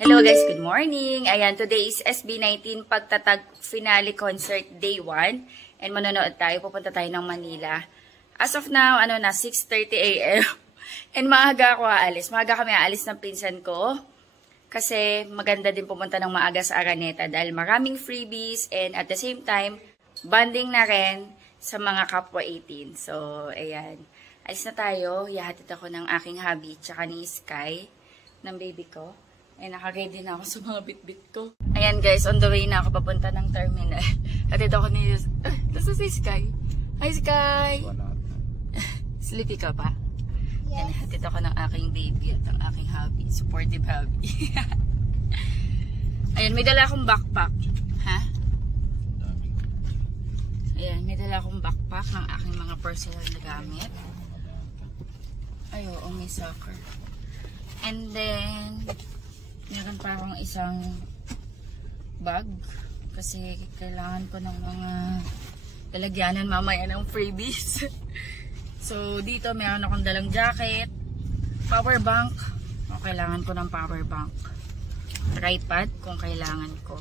Hello guys, good morning! Ayan, today is SB19 Pagtatag Finale Concert Day 1. And manonood tayo, pupunta tayo ng Manila. As of now, 6:30 AM. And maaga ako aalis. Maaga kami aalis ng pinsan ko. Kasi maganda din pumunta ng maaga sa Araneta dahil maraming freebies and at the same time, bonding na rin sa mga kapwa 18. So, ayan. Alis na tayo. Ihahatid ako ng aking hubby tsaka ni Sky, ng baby ko. Eh, nakaready na ako sa mga bit-bit ko. Ayan guys, on the way na ako papunta ng terminal. Hatid ako ni... Nasa si Sky. Hi Sky! Sleepy ka pa? Yes. Ayan, hatid ako ng aking baby at ang aking hubby. Supportive hubby. Ayan, may dala akong backpack. Ha? Ayan, may dala akong backpack ng aking mga personal na gamit. Ay, oo, may soccer. And then... meron pa akong isang bag kasi kailangan ko ng mga lalagyanan mamaya ng freebies. So dito meron akong dalang jacket, power bank, kailangan ko ng power bank, tripod kung kailangan ko,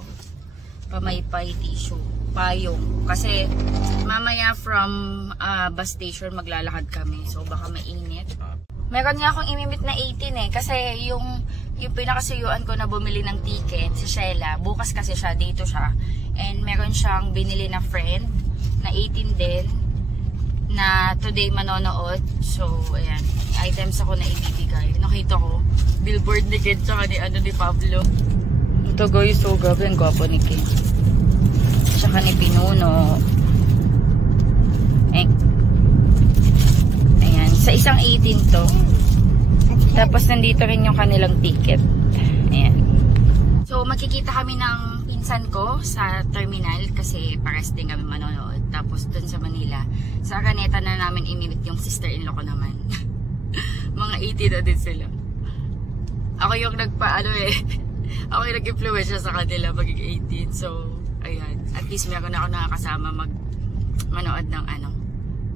pamaypay, tissue, payong kasi mamaya from bus station maglalakad kami so baka mainit. Meron nga akong imimit na 18 kasi yung pinakasuyuan ko na bumili ng ticket, si Sheila, bukas kasi siya, dito siya. And meron siyang binili na friend, na 18 din, na today manonood. So, ayan, items ako na ibibigay. Nakita ko, billboard ni Ken, tsaka ni Pablo. Ito guys, so grabe, ang gwapo ni Ken. Tsaka ni Pinuno. Ayan, sa isang 18 to. Tapos nandito rin yung kanilang ticket. Ayan. So makikita kami ng pinsan ko sa terminal kasi pares din kami manonood. Tapos dun sa Manila, sa Araneta na namin imimit yung sister-in-law ko naman. Mga 80 na din sila. Ako yung ako yung nag-influensya sa kanila maging 18. So, ayan. At least meron ako nakakasama manood ng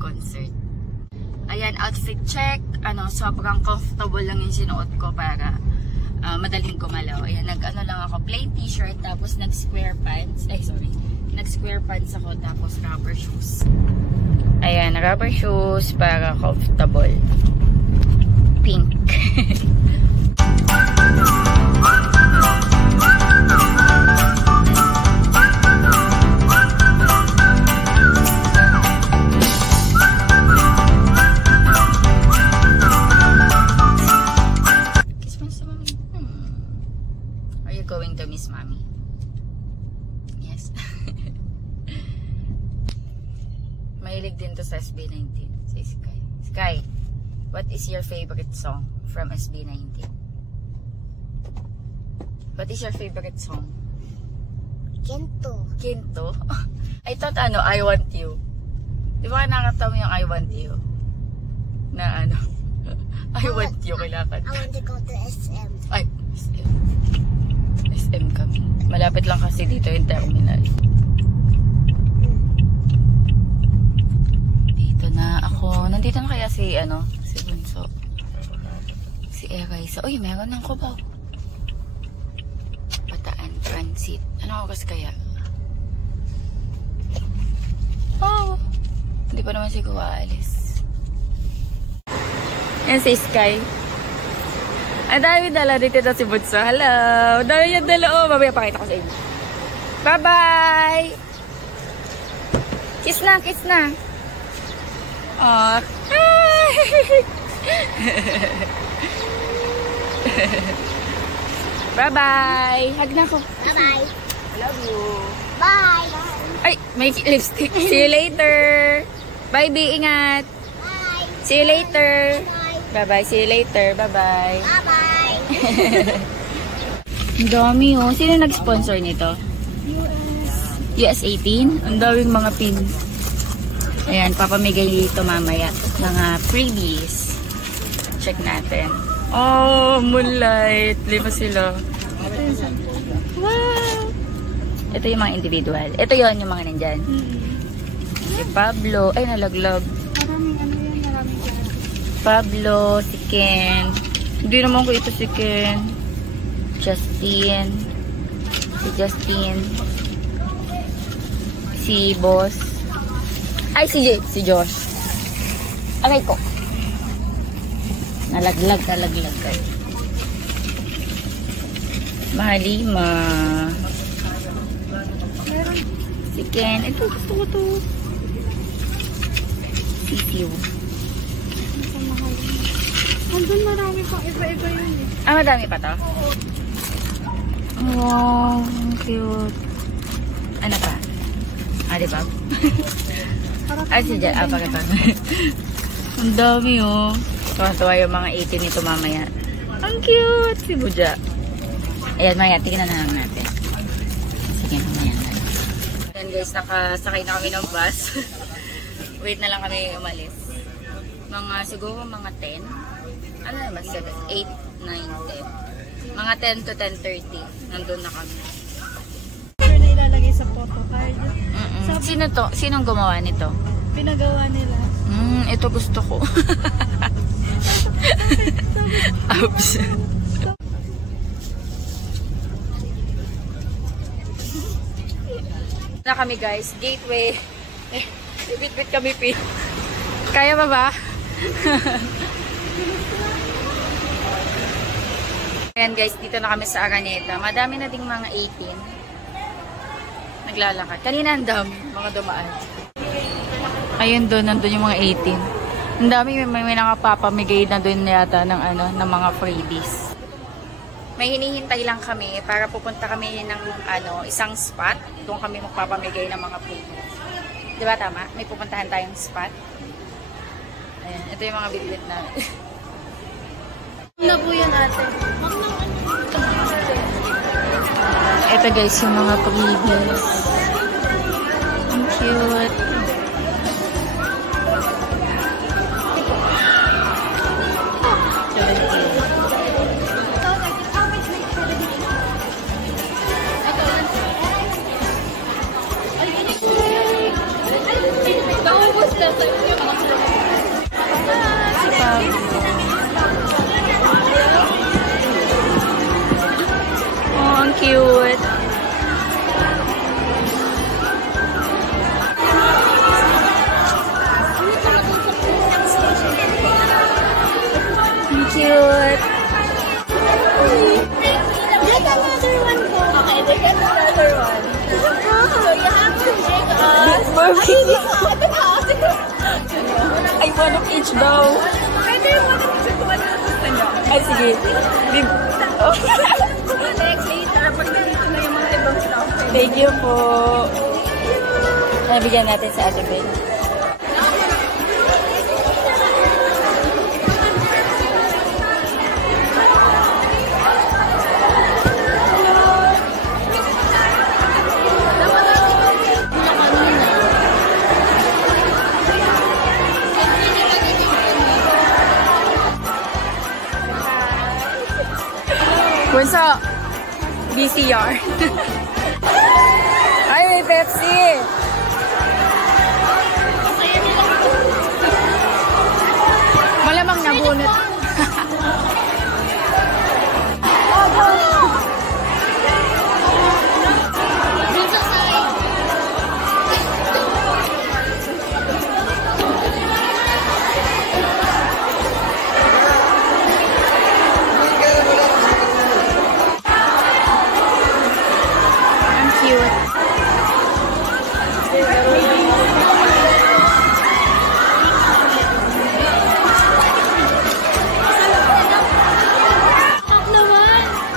concert. Ayan, outfit check. Sobrang comfortable lang yung sinuot ko para madaling gumalaw. Ayan, lang ako, plain t-shirt, tapos nag-square pants. Nag-square pants ako, tapos rubber shoes. Ayan, rubber shoes para comfortable. Pink. Going to miss mommy. Yes. Mahilig din to sa SB19. Si Sky. Sky, what is your favorite song from SB19? What is your favorite song? Kento. Kento? I thought I Want You. Di ba nakatawa yung I Want You? Na I Want You kailangan. I want to go to SM. Ay, SM kami. Malapit lang kasi dito yung terminal. Dito na ako. Nandito na kaya si Bunso. Si Eraisa. Uy, meron ng Cubao. Bataan Transit. Ano oras kaya? Oh! Hindi pa naman siguro aalis. Yan si Sky. Ang dami dala dito na si Bunso. Hello! Ang dami yung dala. Oh, mamaya pakita ko sa inyo. Bye-bye! Kiss na, kiss na. Oh. Bye-bye! Hug na ko. Bye-bye. Love you. Bye. Ay, may lipstick. See you later. Bye, B. Ingat. Bye. See you later. Bye. Bye-bye. See you later. Bye-bye. Bye-bye. Ang dami oh. Sino nag-sponsor nito? US 18. Ang daming mga pin. Ayan, papamigay dito mamaya. Mga freebies. Check natin. Oh, Moonlight. Lima sila. Wow! Ito yung mga individual. Ito yon yung mga nandyan. Si Pablo. Ay, nalaglag. Pablo, si Ken. Hindi naman ko ito si Ken. Justine. Si Justine. Si Boss. Ay, si Josh. Aray ko. Nalaglag kayo. Mahalima. Si Ken. Ito, gusto ko to. Sisiw. Andun marami pang iba-iba yun eh. Ah, madami pa to? Wow, cute. Ano pa? Ah, di ba? Ah, si Jan. Ah, pakita. Ang dami oh. Tuwa-tuwa yung mga 18 nito mamaya. Ang cute! Si Buja. Ayan, maya. Tingnan na lang natin. Sige, mamaya na. Ayan guys, nakasakay na kami ng bus. Wait na lang kami umalis. Siguro mga 10. Ano naman? 7, 8, 9, 10. Mga 10 to 10:30. Nandun na kami. Sure na ilalagay sa photo card. Sino to? Sinong gumawa nito? Pinagawa nila. Ito gusto ko. Oops. Na kami guys, gateway. Bit-bit kami Kaya ba? Ayan guys, dito na kami sa Araneta. Madami na ding mga 18. Naglalakad. Kanina ang dami, mga dumaan. Ayun doon, nandun yung mga 18. Ang dami, may nakapapamigay na doon yata ng, ng mga freebies. May hinihintay lang kami para pupunta kami ng isang spot. Doon kami magpapamigay ng mga freebies. Diba tama? May pupuntahan tayong spot. Ayan, ito yung mga bitbit namin. Na po yan ate. Ito guys, yung mga freebies. Ang cute. Oh, ang cute. Ang cute. There's another one. Okay, there's another one. So you have to take Ay, one of each daw. Pwede yung mga kung ano gusto nyo. Ay, sige. Oh. Next later, pag nandito na yung mga ibang stuff. Thank you po. Nabigyan natin sa Ate Bel. Bunso, BCR. Ay, may Pepsi. Malamang nabunot. Ang cute.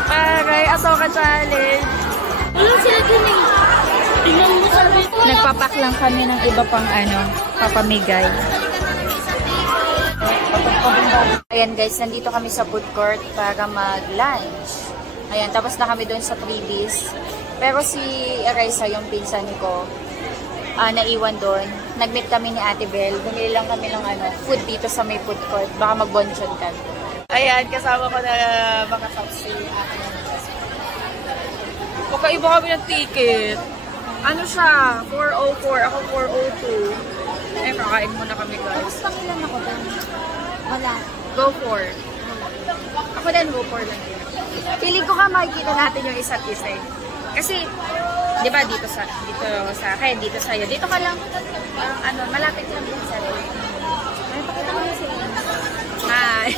Aray, Asoka Challenge. Ano sila dun eh? Tingnan mo sabi ko. Nagpapak lang kami ng iba pang papamigay. Ayan guys, nandito kami sa food court para mag-lunch. Ayan, tapos na kami doon sa freebies. Pero si Erisa, yung pinsan ko, naiwan doon. Nag-meet kami ni Ate Bel. Bumili lang kami ng food dito sa may food court. Baka mag-bonchon kami. Ayan, kasama ko na mga si Ate Bel. Kakaiba kami ng ticket. Ano siya? 404. Ako 402. Ay, kakain muna kami guys. Pakilan ako doon. Wala. Go for. Ako din, go for lang. Feeling ko ka makikita natin yung isa't isa eh. Kasi, di ba dito sa akin, dito sa'yo. Dito ka lang, malapit lang din sa'yo. Ay, pakita mo yung sila. Hi!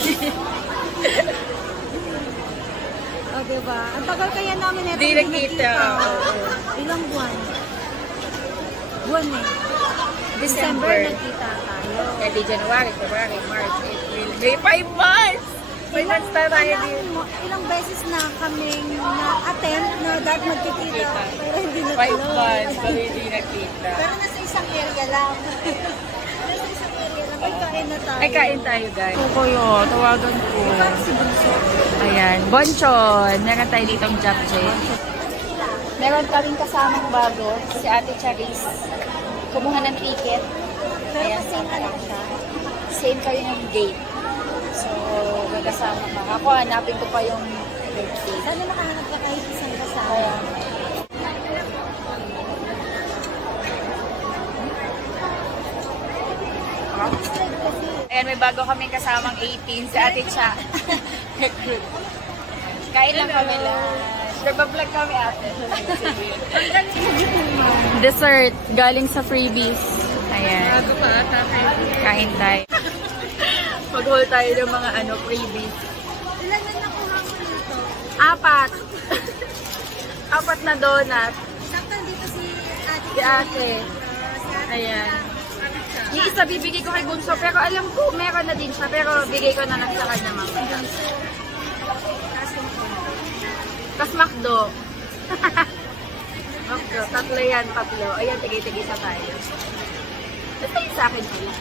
O, diba? Ang tagal kaya namin ito. Di nakita. Ilang buwan? Buwan eh. December nagkita tayo. Hindi, January, February, March, April, May, 5 months! 5 months na tayo din. Ilang beses na kaming na-attempt na dapat magkikita. Pero hindi na 5 months, pero hindi nakita. Pero nasa isang area lang. Nasa isang area lang. Ay, kain na tayo. Ay, kain tayo, guys. Kuko yun, tawagan ko. Ayan, Bonchon. Meron tayo ditong japchae. Meron kaming kasamang bago, si Ate Charis. Kumuha ng ticket. Pero Ayan, same ka lang siya. same kayo ng gate. So, magkasama ka. Ako, hanapin ko pa yung gate. Sana makahanap ka kahit isang kasama. Ayan, may bago kaming kasamang 18 si Ate Cha. Kain lang kami lang. Nagpa-vlog kami ate. Dessert galing sa freebies. Ayan. Kain tayo. Mag-haul tayo ng mga freebies. Ilan na nakuha mo dito? 4. 4 na donut. Saktan dito si Ate. Si Ate. Ayan. Yung isa bibigay ko kay Bunso, pero alam ko meron na din siya, pero bigay ko na lang sa kanya mamaya. Tapos McDo. McDo. 3 yan, 3. Ayan, tigay-tigay sa tayo. Basta yun sa akin sila.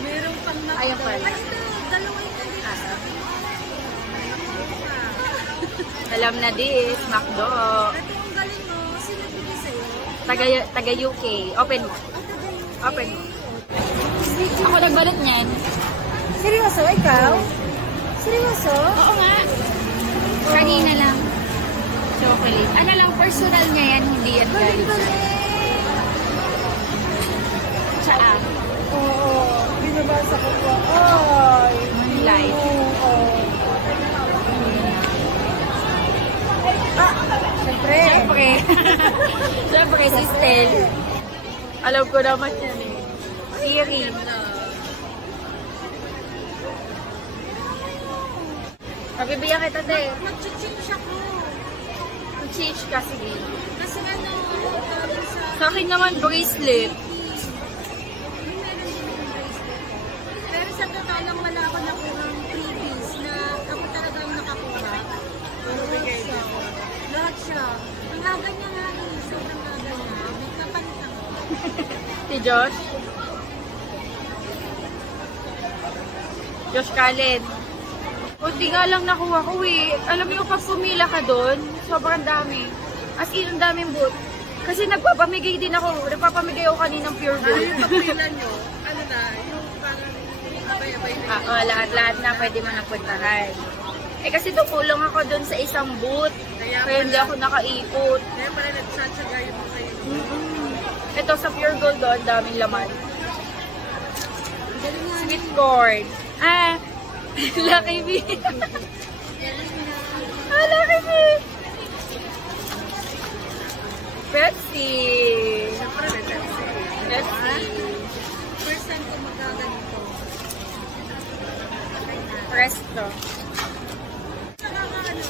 Meron pang McDo. Ayun pala. Ay, ito. Dalawa yung nandito. Alam na this, McDo. Ito ang galing mo. Sino bigay sa'yo? Taga UK. Open mo. Open mo. Ako nagbalot niyan. Seryoso? Ikaw? Seryoso? Oo nga. Kanina lang. Chocolate. Ano lang, personal niya yan, hindi yan galing sa Tsaa. Oo. Binabasa ko po. Ay. Moonlight. Oo. Siyempre. Siyempre. Siyempre, si Stel. Alam ko naman yan eh. Siri. Pagibigyan kita, te. Mag-change ako. Mag-change ka, sige. Kasi ano, sa... Sa akin naman, bracelet. Pero sa totoo lang wala ako nakuhang freebies na ako talaga yung nakakuha. Lahat siya. Ang aga niya nga eh. Sobrang aga niya. May kapalit ako. Si Josh. Josh Kalen. Kunti nga lang nakuha ko eh. Alam mo yung pag pumila ka doon, sobrang dami. As in, ang daming boot. Kasi nagpapamigay din ako. Nagpapamigay ako kaninang pure gold. Yung pagpila nyo, ano na, yung parang abay-abay na Lahat-lahat na pwede mo napuntahan. Eh kasi tumulong ako doon sa isang booth. Kaya hindi ako nakaikot. Kaya pala nagsatsaga yung mga kayo. Ito sa pure gold doon, daming laman. Sweet corn. Lucky Bee. Lucky Bee. Pepsi. Siyempre, may Pepsi. Pepsi. First time ko magaganito. Presto. Nakakaano.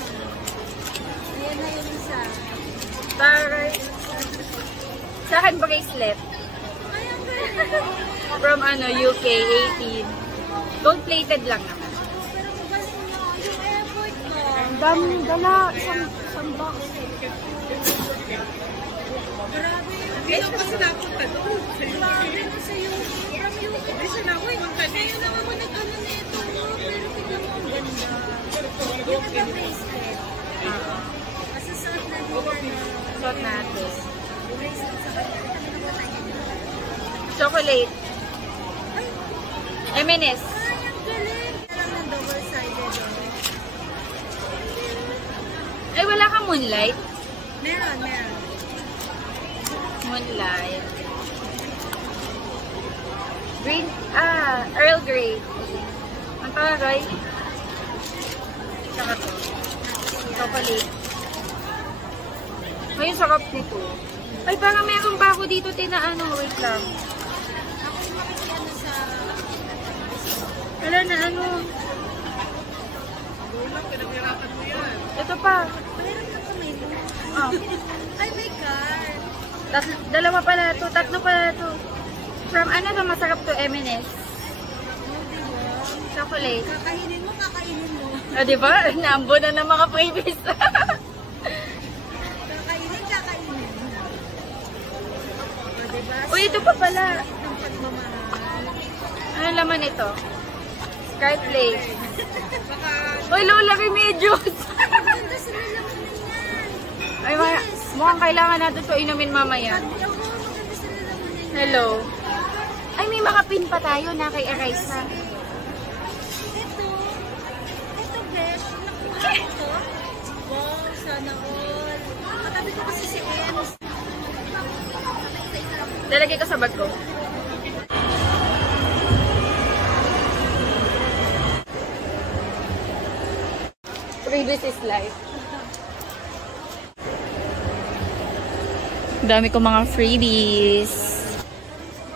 Ayan na yung isa. Taray. Sa akin bracelet. Ay, ang galing. From UK, 18. Gold-plated lang naman. Pero magaling mo. Yung effort mo. Dami, dala. Isang box. Grabe. Hindi lang kasi napunta doon. Grabe mo sa yung from you. Hindi siya na, uy, magkano Kayo lang ako nag-ano nito. Pero tignan mo ang ganda. Yung iba bracelet. Kasi suot na nila na Suot natin. bracelet sa kanya. Ano ba tayo? Chocolate. M&S. Ay, ang galing. Alam ng double-sided. Ay, wala kang Moonlight? Meron. Moonlight. Green, Earl Grey. Ang tagay. Saka to. Chocolate. Ay, sarap nito. Ay, parang meron ba ako dito, ano, wait lang. Wala na, ano. Pinamirapan mo yan. Ito pa. Meron ka kamay mo. Ah. Ay, my God. Dalawa pala to, tatlo pala to. From ano to, masarap to, M&S. Chocolate. Kakainin mo, kakainin mo. Ah, diba? Naambo na ng mga previous. Kakainin, kakainin mo. O, diba? Uy, ito pa pala. Ng pagmamahal. Ano laman ito? Scarlet Lake. Baka, Uy, Lola Remedios. Ganda sila naman na yan. Ay, mukhang kailangan natin to inumin mamaya. Oo, maganda sila naman na yan. Hello. Ay, may mga pin pa tayo na kay Arisa. Ito, besh. Nakuha ko to. Wow, sana all. Katabi ko kasi si Ems. Lalagay ko sa bag ko. Previous is life. Dami ko mga freebies.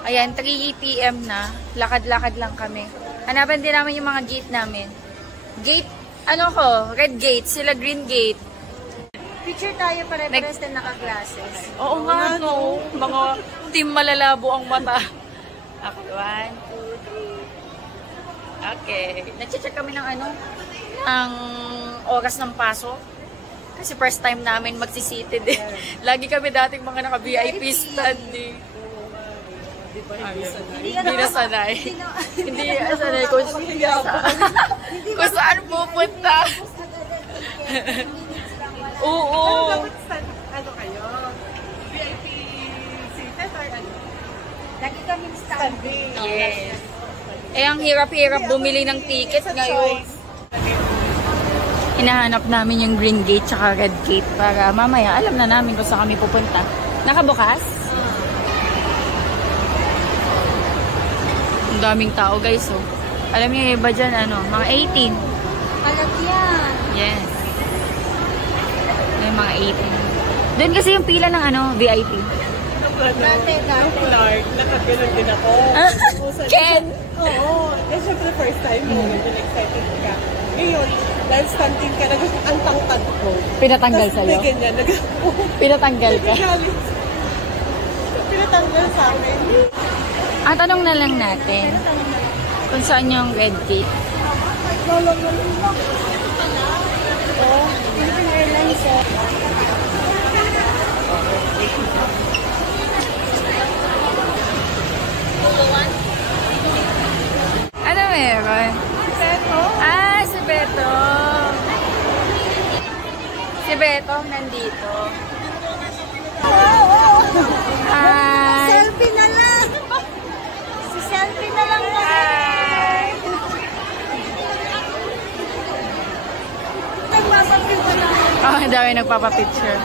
Ayan, 3 PM na. Lakad-lakad lang kami. Hanapan din namin yung mga gate namin. Gate, ano ko? Red gate. Sila green gate. Picture tayo pare-pares din naka-glasses. Oo nga, no. Mga team malalabo ang mata. Okay, 1, 2, 3. Okay. Nag-check kami ng ano? Ng oras ng pasok. Kasi first time namin magsisitid eh. Lagi kami dating mga naka-VIP stand eh. Hindi na sanay. Hindi na sanay kung saan pupunta. Oo. ano kayo? VIP seated or ano? Lagi kami standing. Yes. Eh, ang hirap-hirap bumili ng ticket ngayon. Hinahanap namin yung green gate tsaka red gate para mamaya alam na namin kung saan kami pupunta. Nakabukas? Ang daming tao guys, oh. Alam niyo yung iba dyan, ano, mga 18. Alam yan. Yes. May mga 18. Doon kasi yung pila ng ano, VIP. Dati. Clark, nakagalan din ako. Ken! Oo. Eh, syempre first time mo, medyo excited ka. Ngayon, dahil standing ka, ang tangkad ko. Pinatanggal Tapos sa'yo? may ganyan, Pinatanggal ka? Pinatanggal sa amin. Ang tanong na lang natin, kung saan yung red gate? Philippine Airlines eh. Ano meron? Beto? Ah, si Beto. Si Beto nandito. Hi. Selfie na lang. Si selfie na lang na. Hi. Nagpaselfie pa lang. Oh, ang dami nagpapapicture.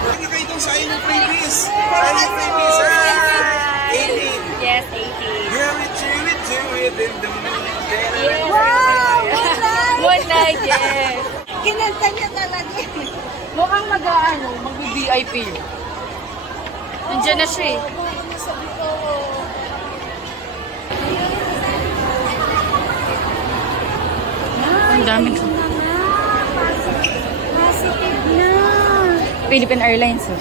Ano kayo itong sa inyong freebies? Sa inyong freebies, ah! 18! Yes, 18. Girl, do it in the moon. Yes. Wow! Moonlight, yes. Kinanta niya talaga. Mukhang mag-ano, mag-VIP. Nandiyan na siya eh. Sabi ko, Ang dami. positive na. Philippine Airlines. Oh.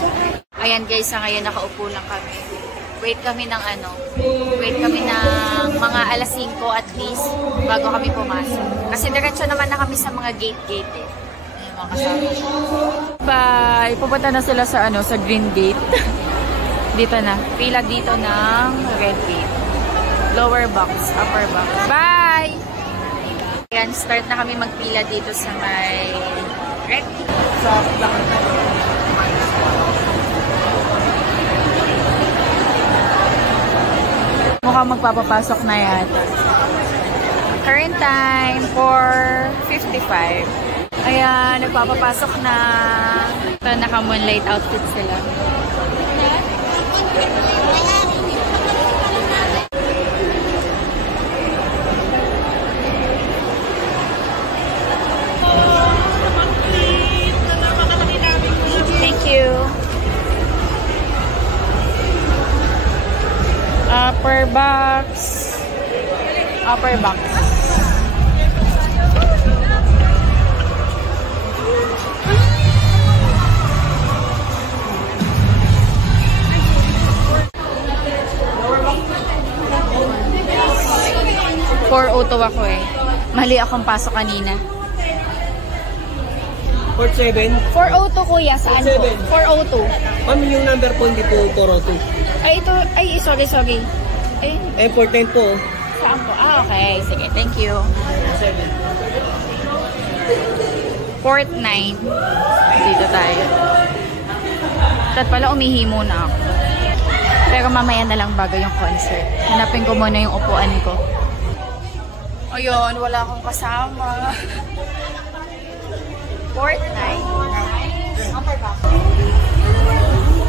Ayan guys, sa ngayon nakaupo lang kami. Wait kami ng ano, wait kami ng mga alas 5 at least bago kami pumasok. Kasi diretso naman na kami sa mga gate-gate eh. Ayan mga kasama. Bye! Pupunta na sila sa ano, sa green gate. Dito na. Pila dito ng red gate. Lower box, upper box. Bye! Ayan, start na kami magpila dito sa may red gate. Mukhang magpapapasok na yata. Current time, 4:55. Ayan, nagpapapasok na. Ito, naka-moonlight outfit sila. box. Upper box. $402 ako eh. Mali akong pasok kanina. 47. 402 kuya, saan po? 402. Ma'am, yung number po hindi po 402. Ay, ito, ay, sorry. Eh, 410 po. saan po? Ah, okay. Sige, thank you. 4th 9. Dito tayo. At pala, umihi muna ako. Pero mamaya na lang bago yung concert. Hanapin ko muna yung upuan ko. Ayun, wala akong kasama. 4th 9.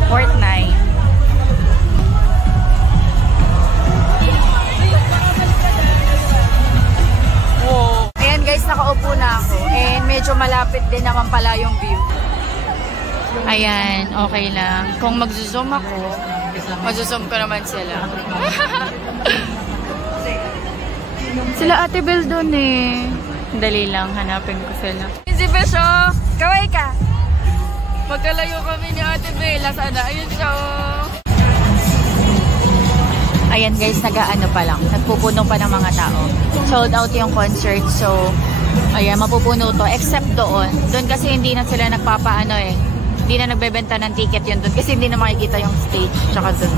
4th 9. Ayan guys, nakaupo na ako. And medyo malapit din naman pala yung view. Ayan, okay lang. Kung mag-zoom ako, mag-zoom ko naman sila. Sila Ate Bel doon eh. Dali lang, hanapin ko sila. Si Besho, kaway ka. Magkalayo kami ni Ate Bel. Sana, ayun siya. Ayan guys, nag-ano pa lang. Nagpupuno pa ng mga tao. Sold out yung concert. So, ayan, mapupuno to. Except doon. Doon kasi hindi na sila nagpapaano eh. Hindi na nagbebenta ng ticket yun doon. Kasi hindi na makikita yung stage. Tsaka doon.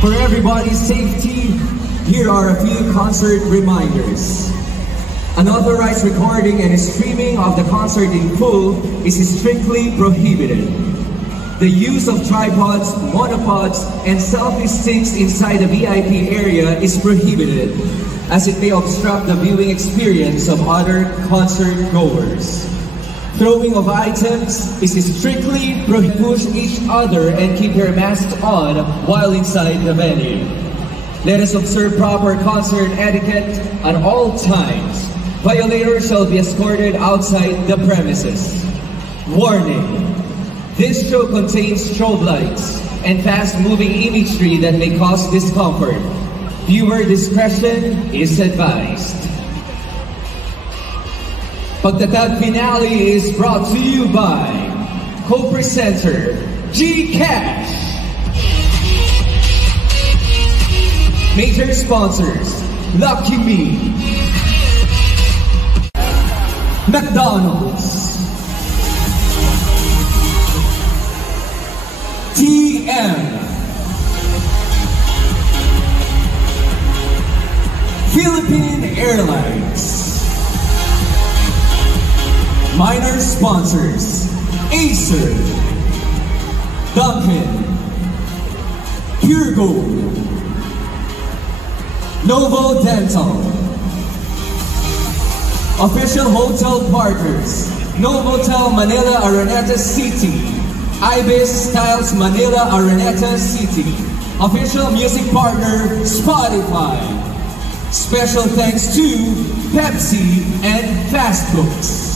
For everybody's safety, here are a few concert reminders. Unauthorized recording and streaming of the concert in full is strictly prohibited. The use of tripods, monopods, and selfie sticks inside the VIP area is prohibited, as it may obstruct the viewing experience of other concert goers. Throwing of items is strictly prohibited. Push each other and keep your masks on while inside the venue. Let us observe proper concert etiquette at all times. Violators shall be escorted outside the premises. Warning! This show contains strobe lights and fast-moving imagery that may cause discomfort. Viewer discretion is advised. Pagtatag finale is brought to you by co-presenter Gcash. Major sponsors Lucky Me, McDonald's, TM, Philippine Airlines. Minor sponsors Acer, Dunkin, Pure Gold, Novo Dental. Official hotel partners Novotel Manila Araneta City, Ibis Styles Manila Araneta City. Official music partner Spotify. Special thanks to Pepsi and Fast Books.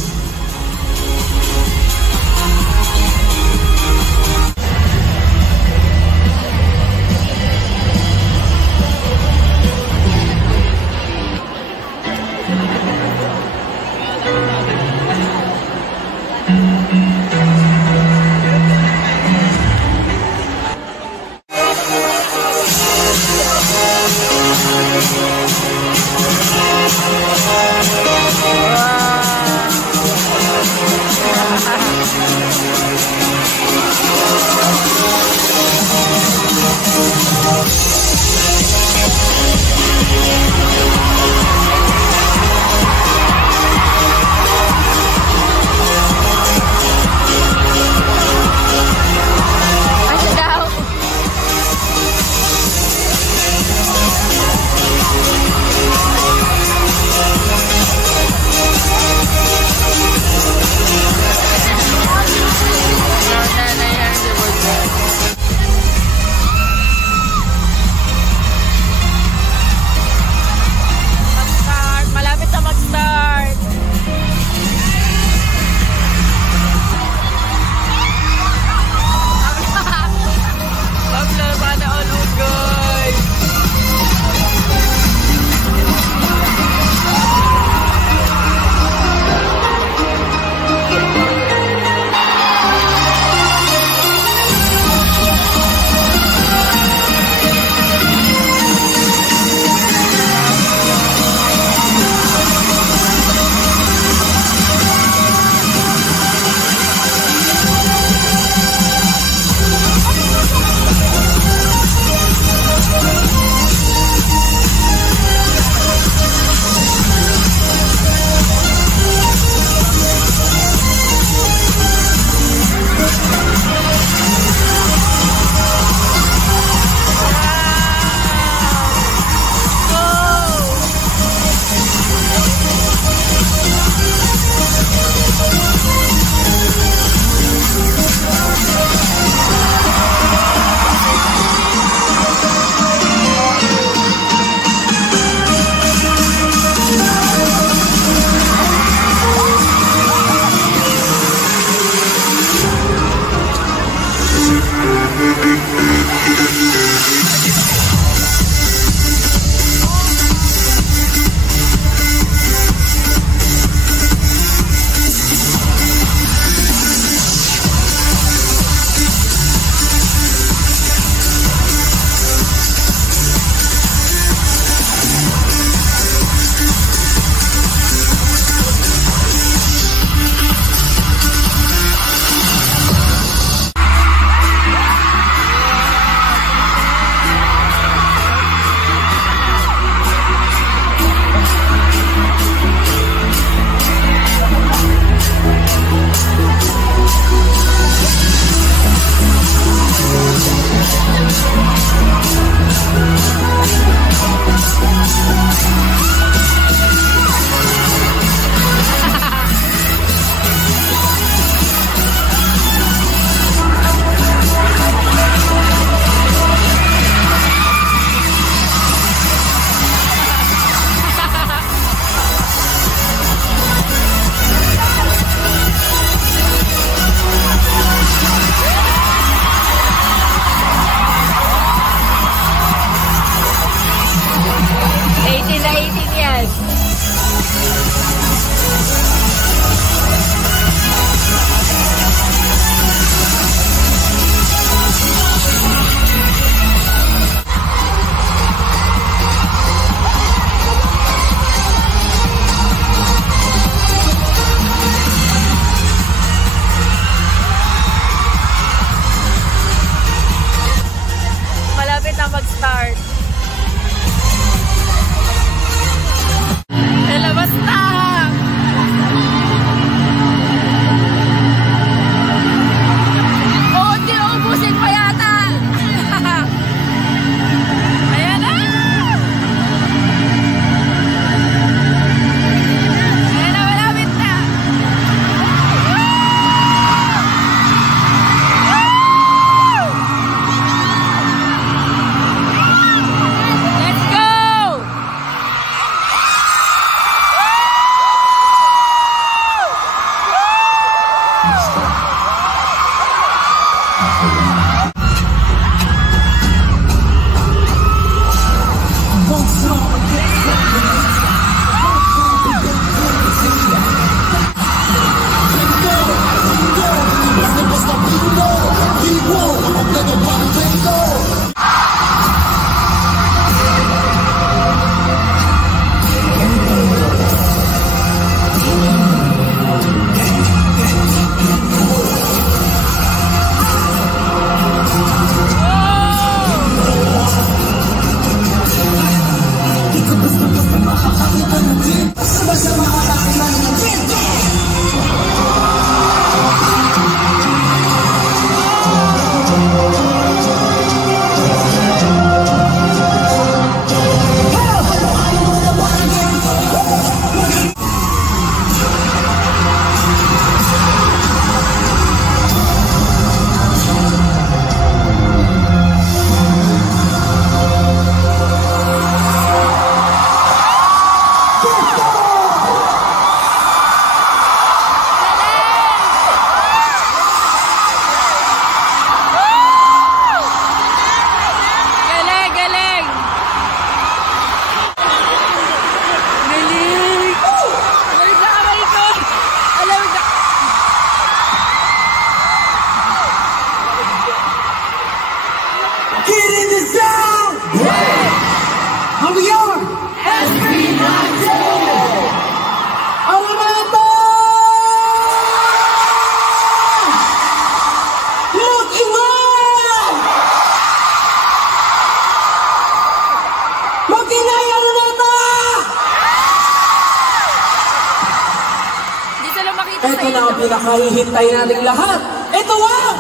pinakahihintay nating lahat. Ito ang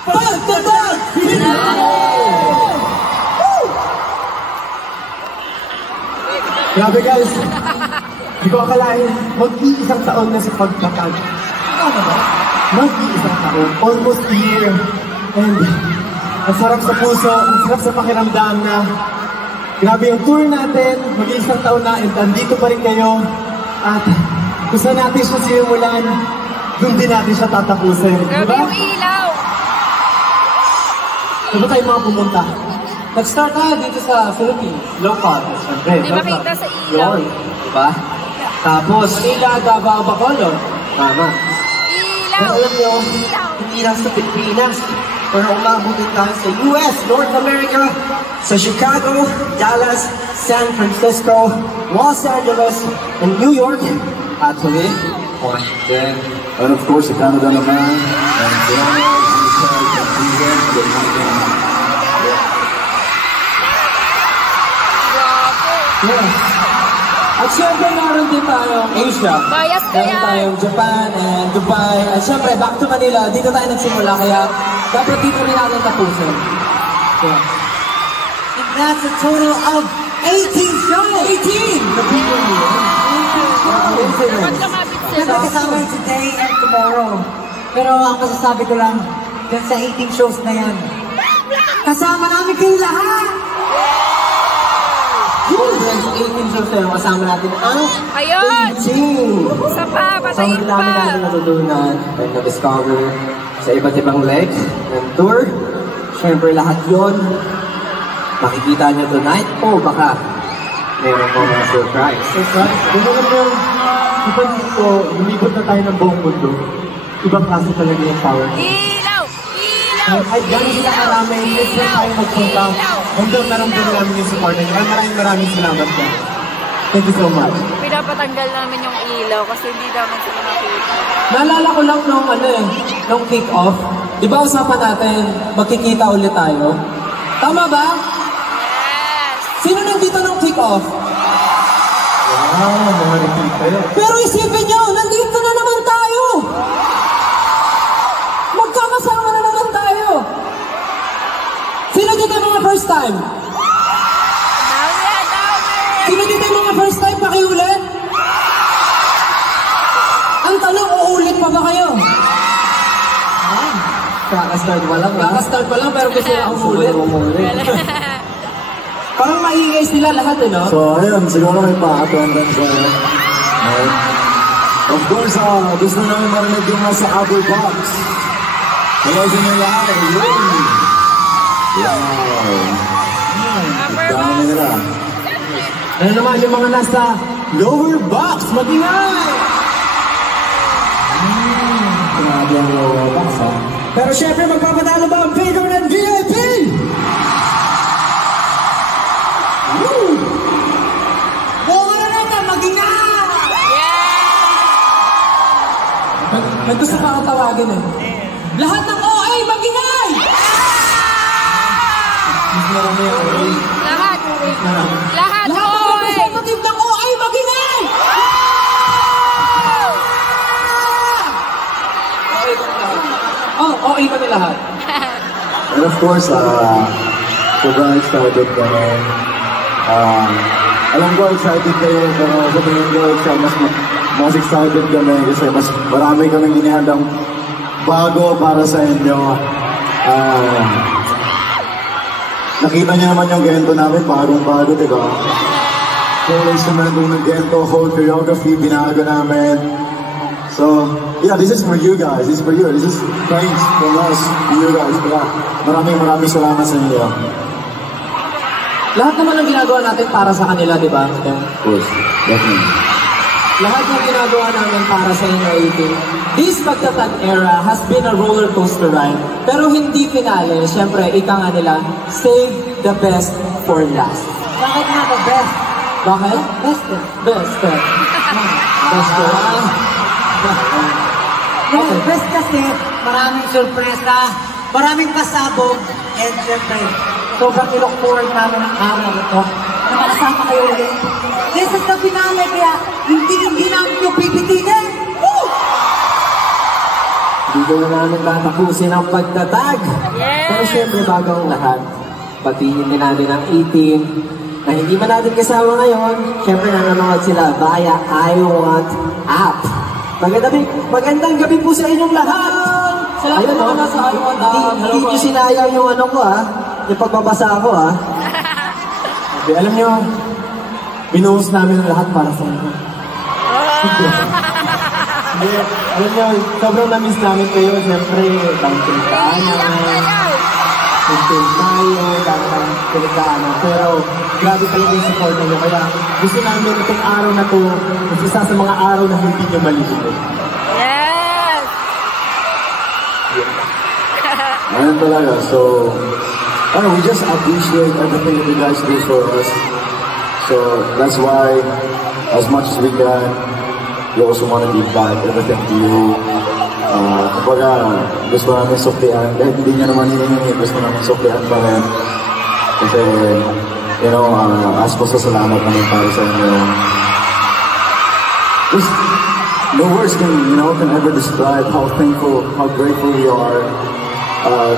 Pagtatag Finale! Grabe guys, di ko akalain, mag-iisang taon na sa Pagtatag. Ano ba? Mag-iisang taon, almost a year. And ang sarap sa puso, ang sarap sa pakiramdam na grabe yung tour natin, mag-iisang taon na, and andito pa rin kayo. At kung saan natin siya sinimulan, doon din natin siya tatapusin. Grabe Diba? yung ilaw. Diba tayo mga pumunta? Nag-start tayo dito sa Philippines, local. Siyempre, Di makita sa ilaw. Diba? Tapos, Manila, Davao, Bacolod. Tama. Ilaw. Alam nyo, hindi lang sa Pilipinas, pero umabot din tayo sa US, North America, sa Chicago, Dallas, San Francisco, Los Angeles, and New York, actually, Washington. And of course, sa Canada naman, and Toronto, Yeah. At syempre, meron din tayong Asia. Bias ka Meron yan. tayong Japan and Dubai. At syempre, back to Manila. Dito tayo nagsimula, kaya dapat dito rin natin tapusin. Yeah. And that's a total of 18 shows! 18! The people here. Dapat lumapit Siyempre sila. kasama yung today and tomorrow. Pero ang masasabi ko lang, dyan sa 18 shows na yan, kasama namin kayo lahat! Friends, 18 shows tayo. Kasama natin ang Ayun! 18! Isa pa, patayin Sobrang dami natin pa. natutunan and na-discover sa iba't ibang legs ng tour. Siyempre lahat yon makikita nyo tonight o baka meron po mga surprise. Surprise! Kung alam nyo, ipansin ko, lumibot na tayo ng buong mundo. Ibang klase talaga yung power. Ilaw! Ilaw! Ay, gano'n sila karami, let's try tayo magpunta. Hanggang naramdaman namin yung support nyo. Maraming salamat ka. Thank you so much. Pinapatanggal namin yung ilaw kasi hindi namin sila nakita. Naalala ko lang nung kick-off. Di ba usapan natin, magkikita ulit tayo? Tama ba? Yes! Sino nandito nung kick-off? Wow, mga repeat kayo. Pero isipin nyo, nandito na naman tayo! Magkakasama na naman tayo! Sino dito yung mga first time? Dami! Dami! Sino dito yung mga first time? Pakiulit? Ang tanong, uulit pa ba kayo? Kaka-start pa lang, ha? Kaka-start pa lang pero gusto na umulit. Parang maingay sila lahat, no? So, ayun, siguro may pa-attendance kayo. Right? Of course, gusto namin marinig yung nasa upper box. Hello sa inyo lahat. Yun! Wow! Upper Dami box. nila. Ano naman yung mga nasa lower box? Mag-ingay! Grabe ang lower box, ha? Pero syempre, magpapadalo ba ang Bigger Than VIP? Woo! Buka na naman, mag-ingay! May gusto pa akong tawagin, eh. Lahat ng OA, mag-ingay! Lahat! Lahat! Lahat ng Oy! representative ng OA, mag-ingay! Oh, OA kami lahat. And of course, sobrang excited kami. Alam ko excited kayo, pero sa tingin ko mas excited kami kasi mas marami kaming inihandang bago para sa inyo. Nakita niyo naman yung gento namin, bagong-bago, di ba? Whole instrument ng gento, whole choreography, binago namin. So, yeah, this is for you guys. This is for you. This is thanks from us to you guys. Kaya maraming salamat sa inyo. Lahat naman ng ginagawa natin para sa kanila, di ba? Of course, definitely. Lahat ng ginagawa namin para sa inyo, 18. This Pagtatag era has been a roller coaster ride. Pero hindi finale. Siyempre, ika nga nila, save the best for last. Bakit nga the best? Bakit? Best eh. Best. Best. No, best kasi maraming sorpresa, maraming pasabog, and syempre, sobrang i-look forward namin ang araw na ito na makasama kayo ulit. This is the finale, kaya hindi namin yung pipitigan. Woo! Dito na namin tatapusin ang pagtatag. Pero syempre, bago ang lahat, patingin din natin ang 18 na hindi man natin kasama ngayon. Syempre, nanonood sila via iWant app. Magandang gabi po sa inyong lahat. Ayun, no? Hindi nyo sinayang yung ano ko, yung pagbabasa ko, Okay, alam nyo, binuhos namin ang lahat para sa inyo. Hindi, alam nyo, sobrang na-miss namin kayo. Siyempre, dahil pinagkaan namin. Pinagkaan tayo, dahil pinagkaan namin. Pero, grabe talaga yung support nyo. Kaya, gusto namin itong araw na to, isa sa mga araw na hindi nyo malilimutan. Yes! Ayun talaga, so, we just appreciate everything that you guys do for us. So, that's why, as much as we can, we also want to give back everything to you. Kapag gusto namin suklian, kahit hindi nyo naman hinihingi, gusto namin suklian pa rin. Kasi, you know, as po sa salamat naman para sa inyo. Just, no words can ever describe how thankful, how grateful we are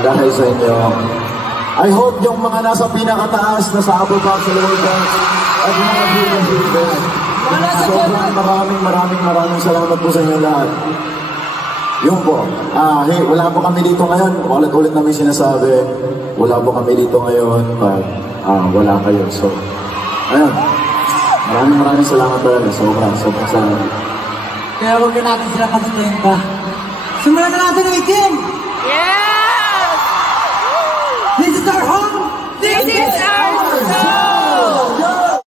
dahil sa inyo. I hope yung mga nasa pinakataas na sa Apple Box sa Lord at yung mga viewers, sobrang maraming salamat po sa inyo lahat. Yun po. Hey, wala po kami dito ngayon. Ulit-ulit namin sinasabi, wala po kami dito ngayon pag wala kayo. So, ayun. Maraming salamat talaga. Sobrang salamat. Kaya huwag na natin sila konsulenta. Simulan na natin ang 18! Yes! This is our